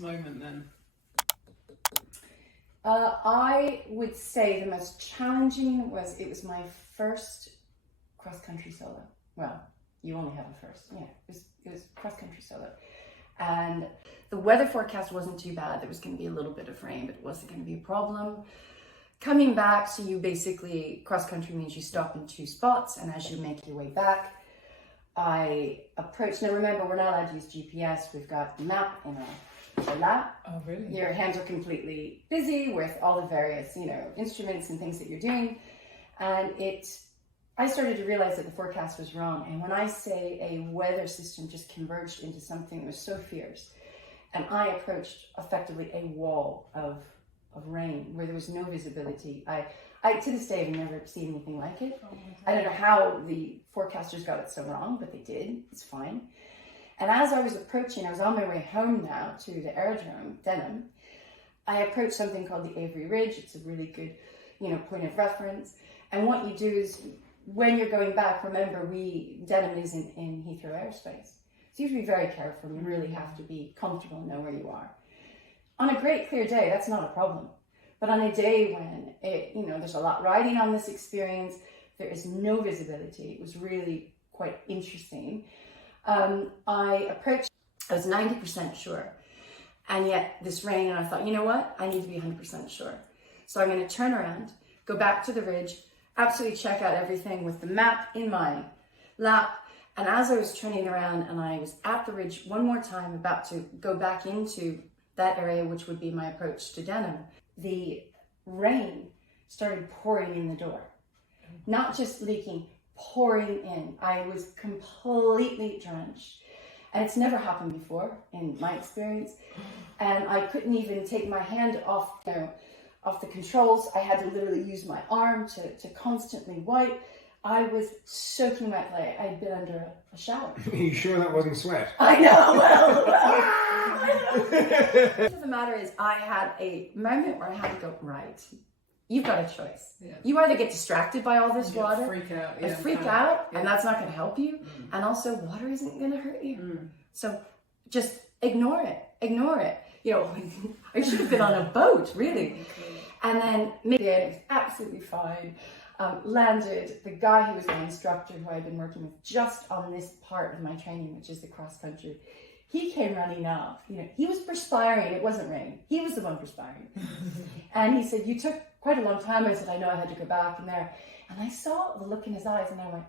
moment then? I would say the most challenging was, it was my first cross-country solo. Well, you only have a first. Yeah, it was cross-country solo. And the weather forecast wasn't too bad. There was going to be a little bit of rain, but it wasn't going to be a problem. Coming back, so you basically, cross-country means you stop in 2 spots, and as you make your way back, I approached, now remember, we're not allowed to use GPS. We've got the map in our lap. Oh, really? Your hands are completely busy with all the various, instruments and things that you're doing. And I started to realize that the forecast was wrong. And when I say a weather system just converged into something that was so fierce, and I approached effectively a wall of rain where there was no visibility. I to this day have never seen anything like it. Oh, I don't know how the forecasters got it so wrong, but they did. It's fine. And as I was approaching, I was on my way home now to the aerodrome, Denham. I approached something called the Avery Ridge. It's a really good, point of reference. And what you do is, when you're going back, remember, Denham is in Heathrow airspace. So you have to be very careful. You really have to be comfortable and know where you are. On a great clear day, that's not a problem. But on a day when there's a lot riding on this experience, there is no visibility. It was really quite interesting. I approached, I was 90% sure. And yet this rain, and I thought, you know what? I need to be 100% sure. So I'm going to turn around, go back to the ridge, absolutely check out everything with the map in my lap. And as I was turning around and I was at the ridge one more time, about to go back into that area, which would be my approach to Denham, the rain started pouring in the door. Not just leaking, pouring in. I was completely drenched. And it's never happened before in my experience. And I couldn't even take my hand off the controls. I had to literally use my arm to constantly wipe. I was soaking wet like I'd been under a shower. Are you sure that wasn't sweat? I know, The truth of the matter is, I had a moment where I had to go, right, you've got a choice. Yeah. You either get distracted by all this water, freak out, and that's not going to help you. And also, water isn't going to hurt you. So just ignore it. I should have been on a boat, really. And then maybe it was absolutely fine. Landed, the guy who was my instructor, who I'd been working with just on this part of my training, which is the cross country, he came running off. He was perspiring. It wasn't rain. He was the one perspiring. And he said, "You took quite a long time." I said, "I know, I had to go back in there." And I saw the look in his eyes, and I went,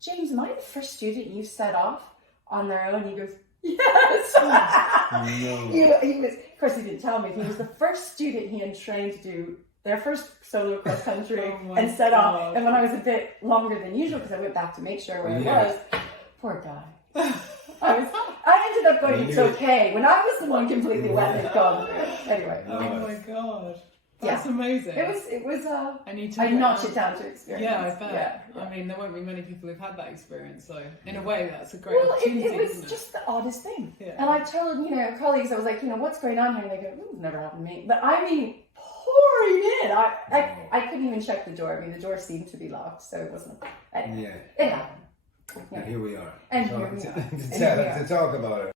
"James, am I the first student you set off on their own?" He goes, "Yes." No. He was, of course, he didn't tell me. He was the first student he had trained to do their first solo cross country and set off. And when I was a bit longer than usual, because I went back to make sure where I was, poor guy. I ended up going, it's okay, when I was the one completely wet and gone through. Anyway. Oh my god. That's amazing. It was I notched it down to experience. Yeah, I bet. Yeah. I mean, there won't be many people who've had that experience, so in a way that's a great opportunity. It was just the oddest thing. Yeah. And I told, colleagues, I was like, what's going on here? And they go, it's never happened to me. But I mean, pouring in. I couldn't even check the door. I mean, the door seemed to be locked, so it wasn't. Anyway, it happened. And here we are. And to here we are. talk about it.